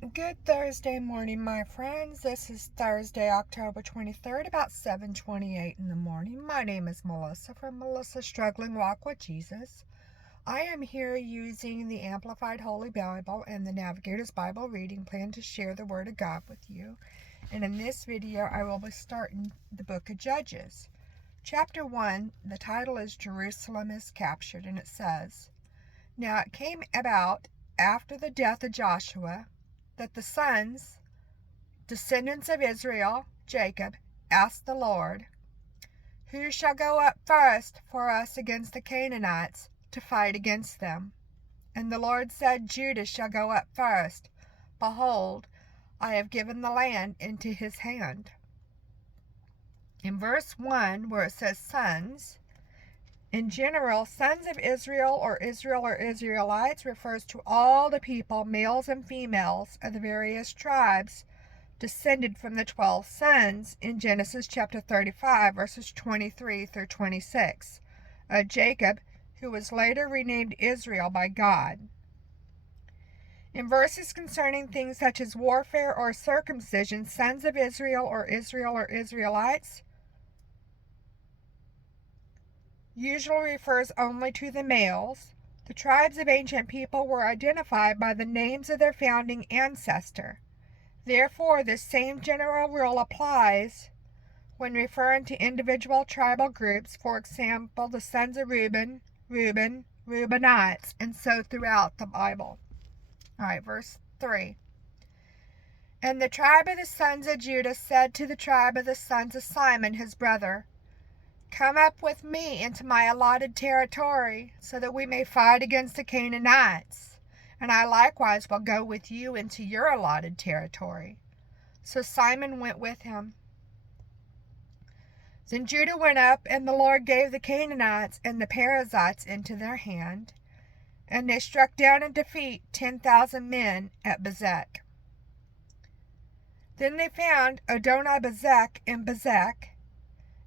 Good Thursday morning, my friends. This is Thursday, October 23rd, about 7:28 in the morning. My name is Melissa from Melissa's Struggling Walk with Jesus. I am here using the Amplified Holy Bible and the Navigator's Bible reading plan to share the Word of God with you. And in this video, I will be starting the book of Judges. Chapter 1, the title is Jerusalem is Captured, and it says, Now it came about after the death of Joshua that the sons, descendants of Israel, Jacob, asked the Lord, Who shall go up first for us against the Canaanites to fight against them? And the Lord said, Judah shall go up first. Behold, I have given the land into his hand. In verse 1, where it says sons, in general, sons of Israel or Israelites refers to all the people, males and females, of the various tribes descended from the 12 sons in Genesis chapter 35, verses 23 through 26, Jacob, who was later renamed Israel by God. In verses concerning things such as warfare or circumcision, sons of Israel or Israelites usually refers only to the males. The tribes of ancient people were identified by the names of their founding ancestor. Therefore, this same general rule applies when referring to individual tribal groups, for example, the sons of Reuben, Reubenites, and so throughout the Bible. All right, verse 3. And the tribe of the sons of Judah said to the tribe of the sons of Simon, his brother, Come up with me into my allotted territory, so that we may fight against the Canaanites. And I likewise will go with you into your allotted territory. So Simon went with him. Then Judah went up, and the Lord gave the Canaanites and the Perizzites into their hand, and they struck down in defeat 10,000 men at Bezek. Then they found Adoni-Bezek in Bezek,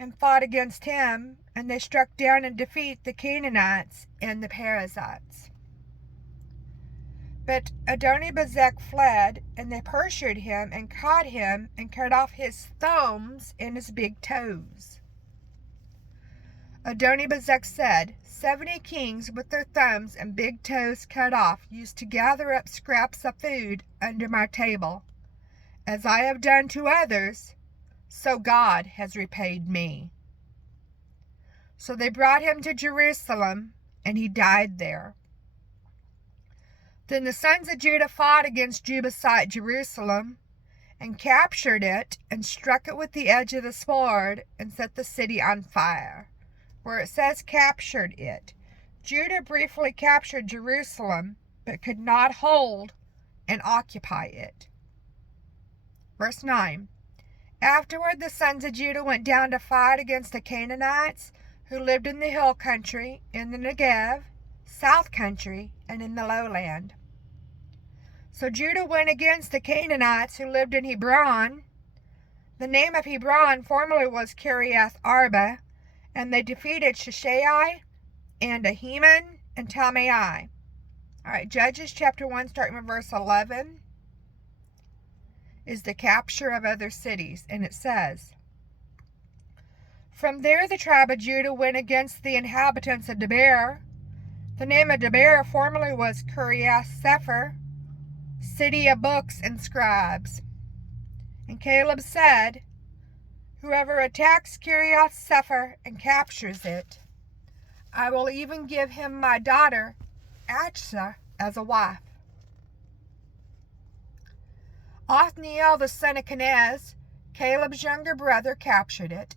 and fought against him, and they struck down and defeat the Canaanites and the Perizzites. But Adoni-Bezek fled, and they pursued him and caught him and cut off his thumbs and his big toes. Adoni-Bezek said, 70 kings with their thumbs and big toes cut off used to gather up scraps of food under my table. As I have done to others, so God has repaid me. So they brought him to Jerusalem, and he died there. Then the sons of Judah fought against Jebusite Jerusalem, and captured it, and struck it with the edge of the sword, and set the city on fire. Where it says captured it, Judah briefly captured Jerusalem, but could not hold and occupy it. Verse 9. Afterward, the sons of Judah went down to fight against the Canaanites, who lived in the hill country, in the Negev, south country, and in the lowland. So Judah went against the Canaanites who lived in Hebron. The name of Hebron formerly was Kiriath Arba, and they defeated Sheshai and Ahiman and Talmai. All right, Judges chapter 1, starting with verse 11. Is the capture of other cities, and it says, From there the tribe of Judah went against the inhabitants of Debir. The name of Debir formerly was Kiriath Sepher, city of books and scribes. And Caleb said, Whoever attacks Kiriath Sepher and captures it, I will even give him my daughter Achsah as a wife. Othniel the son of Kenaz, Caleb's younger brother, captured it,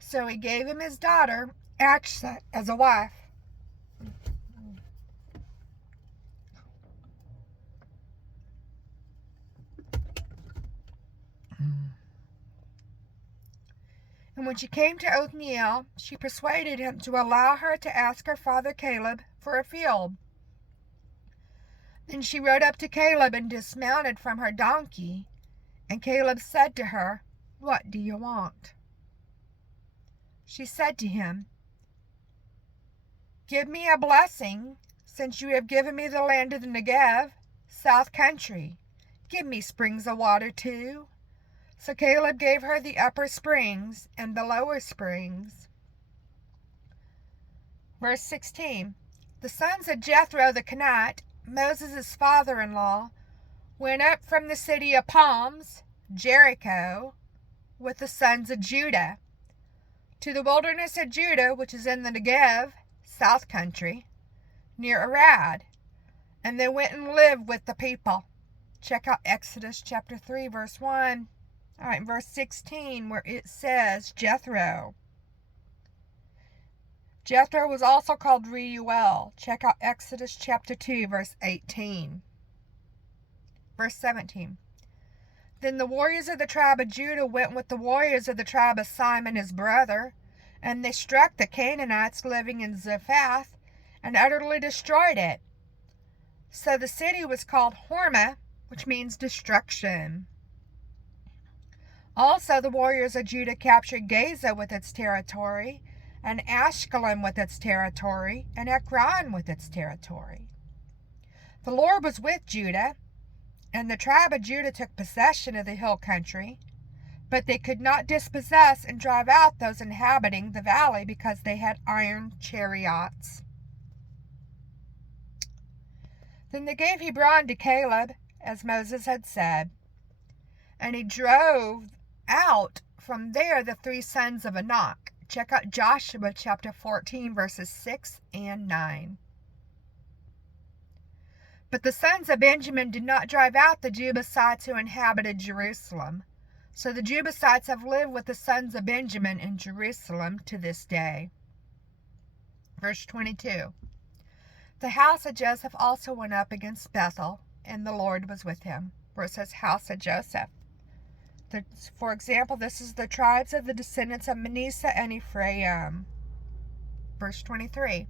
so he gave him his daughter Achsah as a wife. And when she came to Othniel, she persuaded him to allow her to ask her father Caleb for a field. Then she rode up to Caleb and dismounted from her donkey, and Caleb said to her, What do you want? She said to him, Give me a blessing, since you have given me the land of the Negev, south country. give me springs of water too. So Caleb gave her the upper springs and the lower springs. Verse 16. The sons of Jethro the Kenite, Moses' father-in-law, went up from the city of palms, Jericho, with the sons of Judah, to the wilderness of Judah, which is in the Negev, south country, near Arad, and they went and lived with the people. Check out Exodus chapter 3, verse 1. All right, verse 16, where it says Jethro. Jethro was also called Reuel. Check out Exodus chapter 2, verse 18. Verse 17. Then the warriors of the tribe of Judah went with the warriors of the tribe of Simon his brother, and they struck the Canaanites living in Zephath, and utterly destroyed it. So the city was called Hormah, which means destruction. Also the warriors of Judah captured Gaza with its territory, and Ashkelon with its territory, and Ekron with its territory. The Lord was with Judah, and the tribe of Judah took possession of the hill country, but they could not dispossess and drive out those inhabiting the valley because they had iron chariots. Then they gave Hebron to Caleb, as Moses had said, and he drove out from there the 3 sons of Anak. Check out Joshua chapter 14, verses 6 and 9. But the sons of Benjamin did not drive out the Jebusites who inhabited Jerusalem. So the Jebusites have lived with the sons of Benjamin in Jerusalem to this day. Verse 22. The house of Joseph also went up against Bethel, and the Lord was with him. Where it says house of Joseph. For example, this is the tribes of the descendants of Manasseh and Ephraim. Verse 23.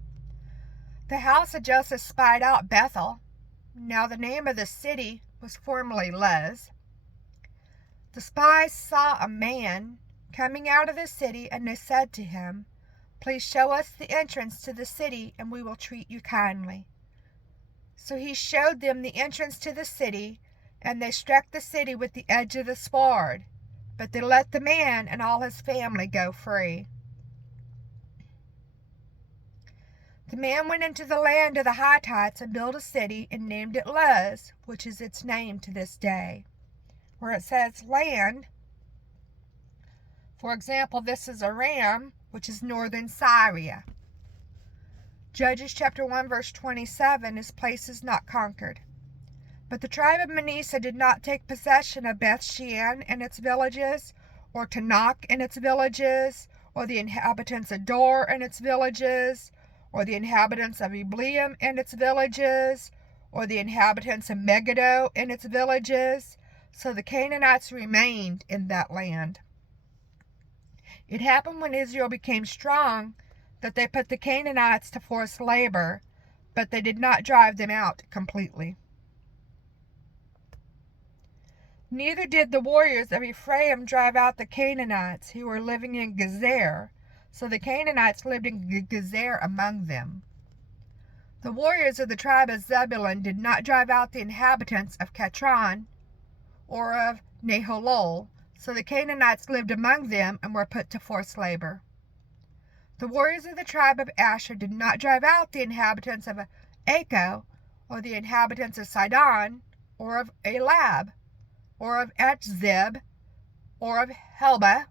The house of Joseph spied out Bethel. Now the name of the city was formerly Luz. The spies saw a man coming out of the city, and they said to him, Please show us the entrance to the city, and we will treat you kindly. So he showed them the entrance to the city, and they struck the city with the edge of the sword, but they let the man and all his family go free. The man went into the land of the Hittites and built a city and named it Luz, which is its name to this day. Where it says land, for example, this is Aram, which is northern Syria. Judges chapter 1, verse 27 is places not conquered. But the tribe of Manasseh did not take possession of Beth-shean and its villages, or Tanakh and its villages, or the inhabitants of Dor and its villages, or the inhabitants of Ibleam and its villages, or the inhabitants of Megiddo and its villages. So the Canaanites remained in that land. It happened when Israel became strong that they put the Canaanites to forced labor, but they did not drive them out completely. Neither did the warriors of Ephraim drive out the Canaanites who were living in Gezer, so the Canaanites lived in Gezer among them. The warriors of the tribe of Zebulun did not drive out the inhabitants of Ketron or of Nahalol, so the Canaanites lived among them and were put to forced labor. The warriors of the tribe of Asher did not drive out the inhabitants of Acco, or the inhabitants of Sidon, or of Elab, or of Achzib, or of Helba,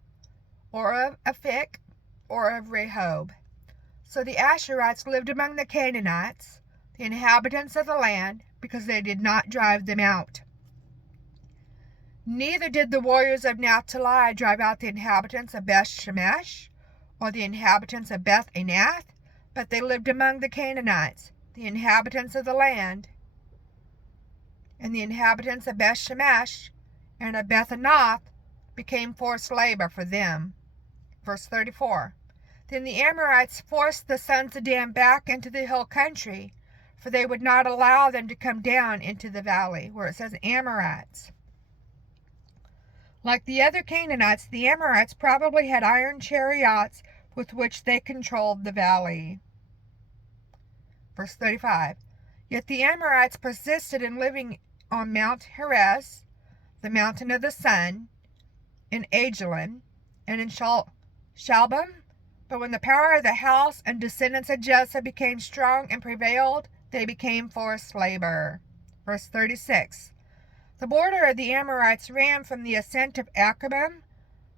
or of Aphik, or of Rehob. So the Asherites lived among the Canaanites, the inhabitants of the land, because they did not drive them out. Neither did the warriors of Naphtali drive out the inhabitants of Beth-Shemesh, or the inhabitants of Beth-Anath, but they lived among the Canaanites, the inhabitants of the land. And the inhabitants of Beth-Shemesh and of Beth-Anath became forced labor for them. Verse 34. Then the Amorites forced the sons of Dan back into the hill country, for they would not allow them to come down into the valley, where it says Amorites. Like the other Canaanites, the Amorites probably had iron chariots with which they controlled the valley. Verse 35. Yet the Amorites persisted in living on Mount Heres, the mountain of the sun, in Ajalon, and in Shalbim. But when the power of the house and descendants of Jesse became strong and prevailed, they became forced labor. Verse 36. The border of the Amorites ran from the ascent of Akrabim,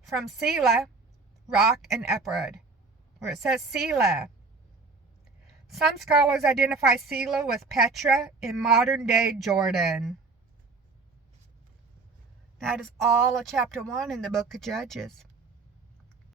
from Selah, Rock, and Eprod, where it says Selah. Some scholars identify Selah with Petra in modern-day Jordan. That is all of chapter 1 in the book of Judges.